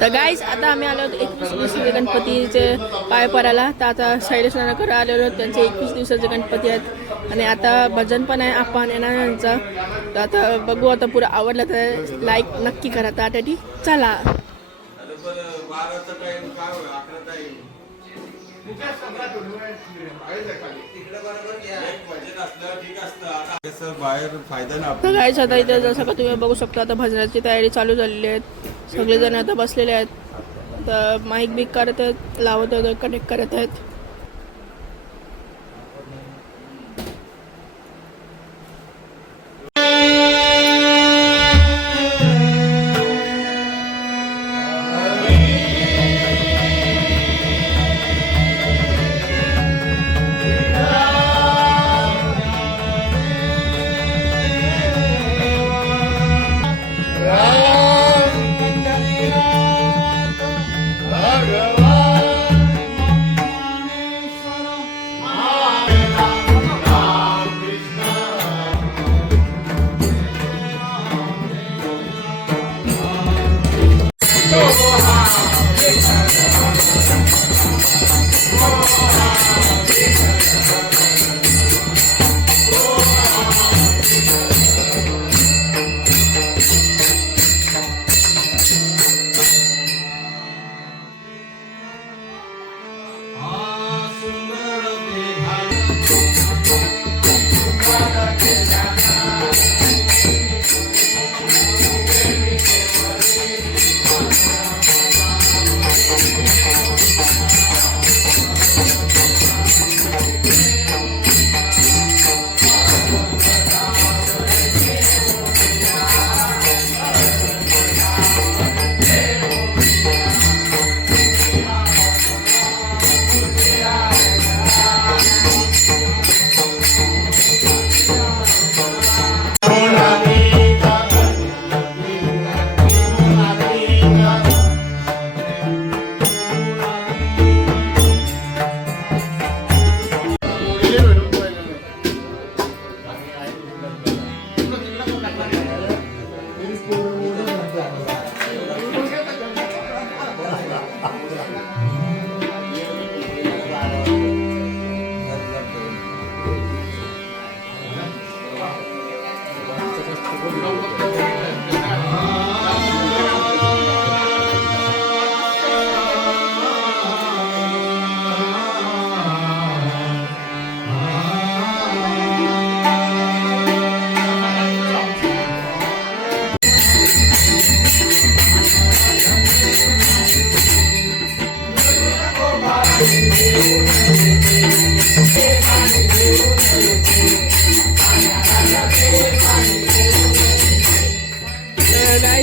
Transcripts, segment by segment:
तर गाईज आता आम्ही आलो होतो एकवीस दिवसाचे गणपतीचे पाय पडायला. तर आता साईड स्नानाकडे आलेलो त्यांचे एकवीस दिवसाचे गणपती आहेत. आणि आता भजन पण आहे आपण येणार यांचं तर आता बघू आता पुरं आवडलं तर लाईक नक्की करा. त्यासाठी चला. तर गाईज आता इथे जसं का तुम्ही बघू शकता आता भजनाची तयारी चालू झालेली आहेत. सगळेजण आता बसलेले आहेत. तर माईक बिक करत आहेत लावत आहेत कनेक्ट करत आहेत.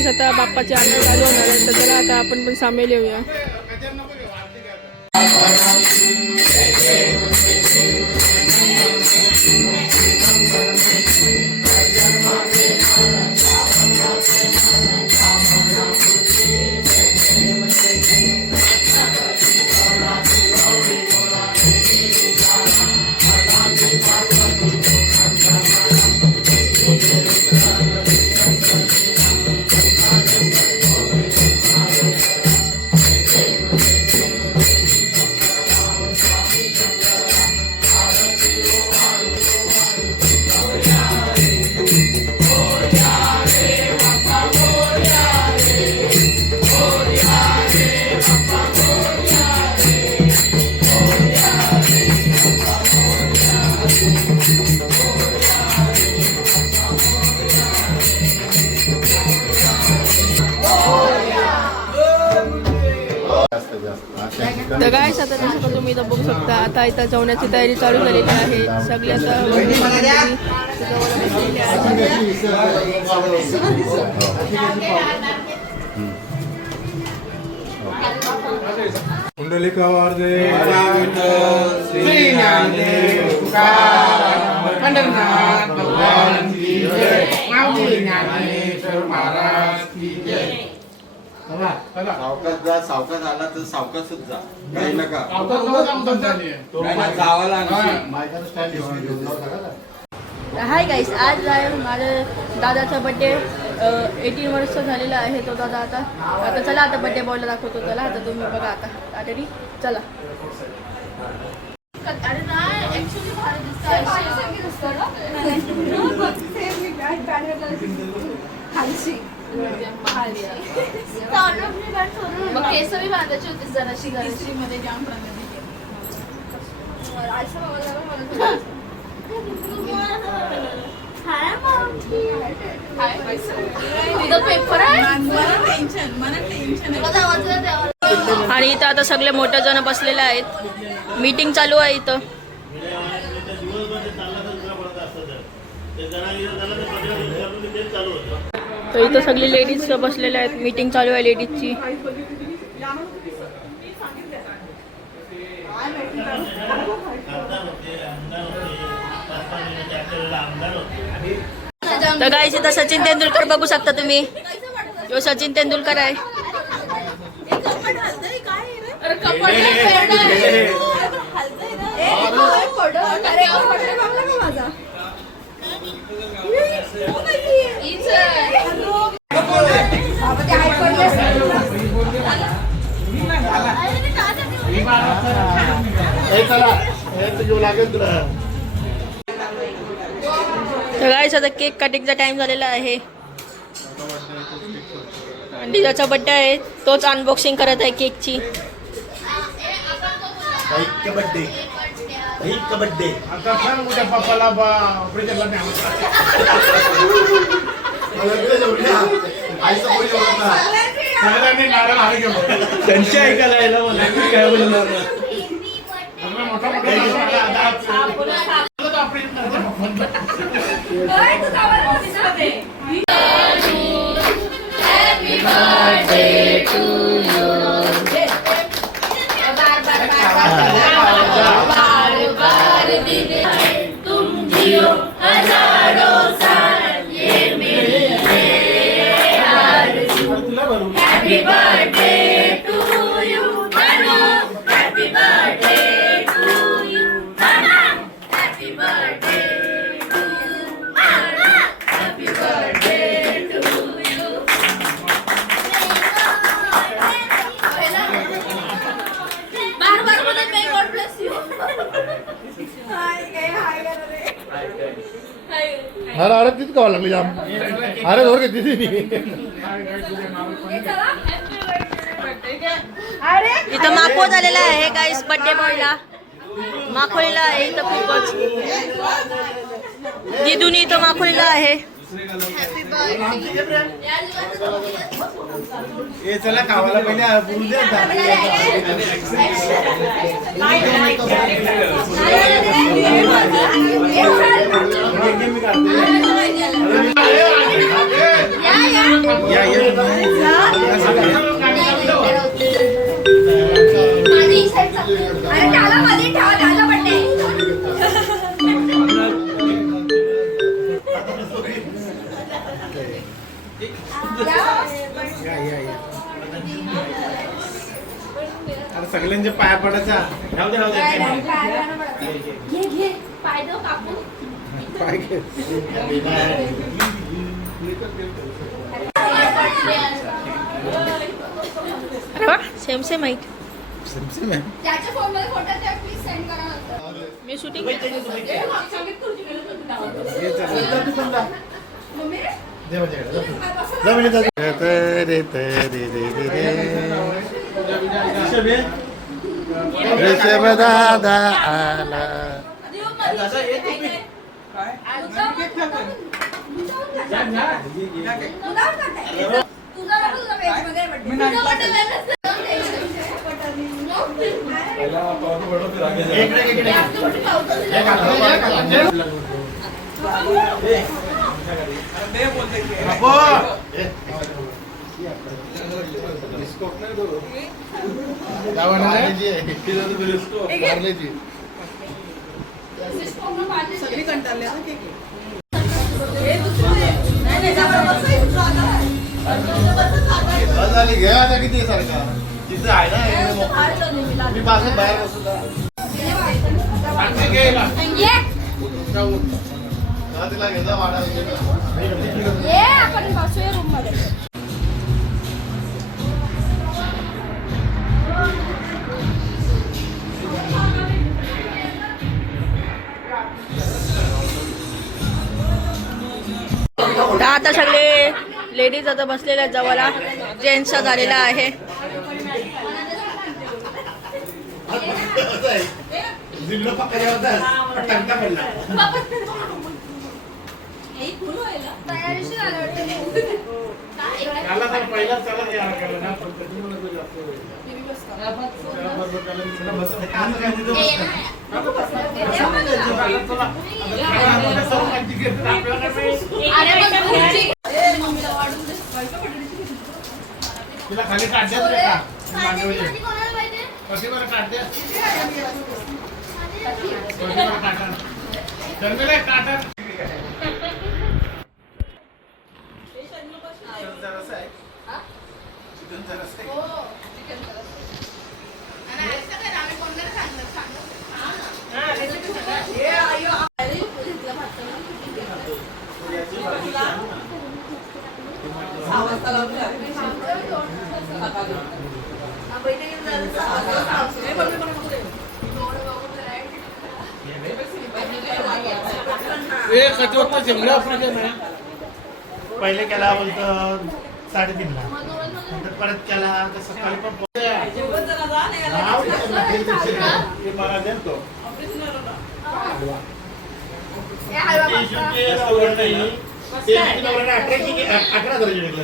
तर आता बाप्पाचे आरती चालू होणार आहे. तर चला आता आपण पण सामील येऊया. तर काय आता जसं का तुम्ही इथं बघू शकता आता इथं जेवणाची तयारी चालू झालेली आहे सगळे आता बसलेले सावकाश जा सावकाश आला तर सावकाशच जा. काही नका. नाही, हा. हाय गाईस आज आहे माझ्या दादाचा बड्डे एटीन वर्ष झालेला आहे तो दादा आता. आता चला आता बड्डे बॉयला दाखवतो त्याला. आता तुम्ही बघा आता. आता चला. अरे मग केस बांधायची होती जराशी मध्ये जाम. आणि इथं आता सगळे मोठे जण बसलेले आहेत. मीटिंग चालू आहे इथं. तर इथं सगळे लेडीज बसलेल्या आहेत. मीटिंग चालू आहे लेडीजची तर गाईस इथं सचिन तेंडुलकर बघू शकता तुम्ही. जो सचिन तेंडुलकर आहे अरे कपडे फेडणार. ए, काय पडत? अरे, कपडे बघला का माझा? हीच आहे. तर गाईस आता केक कटिंगचा टाइम झालेला आहे. आणि ज्याचा बड्डे आहे तोच अनबॉक्सिंग करत आहे केकची बड्डे पप्पाला ऐकायला यायला मला. मी काय बोलणार? सगळं मोठा अरे अरे तीच गावं लागली जाम अरे धोर घेतली ती इथं माखो झालेला आहे गाईस बड्डे बॉयला माखोळीला आहे इथं खूपच. दिदूनी इथं माखोळीला आहे. हे चला खावायला पहिले बोलू दे. अरे त्याला पाया पडायचा राहू दे राहू दे घे घे पाय देऊ कापून पाय घे. अरे वा सेम सेम सेम आहे. त्याच्या फोनमध्ये फोटो त्या प्लीज सेंड करा नंतर मी शूटिंग हे चला. मम्मी दे माझ्याकडे, जा. जा म्हणजे जा. तरे, तरे, रे, रे, रे. ऋषभ ये. ऋषभ दादा आला. बोलते इकडे. झाली, घे आता किती सारखा तिथं आहे ना मी बाहेर तिला घेता वाढायला ये आपण बसूया रूममध्ये तर आता सगळे लेडीज आता बसलेल्या आहेत जवळला जेंट्सचा झालेला आहे. जिल्हा हो, पकडला आहे. तिला खाली काढण्यात रे का कशी बरं कोणाला काढा आपलं ना पहिले केला बोलतो साडेतीनला. नंतर परत केला सकाळी पण मला देतो ते नवरा अकरा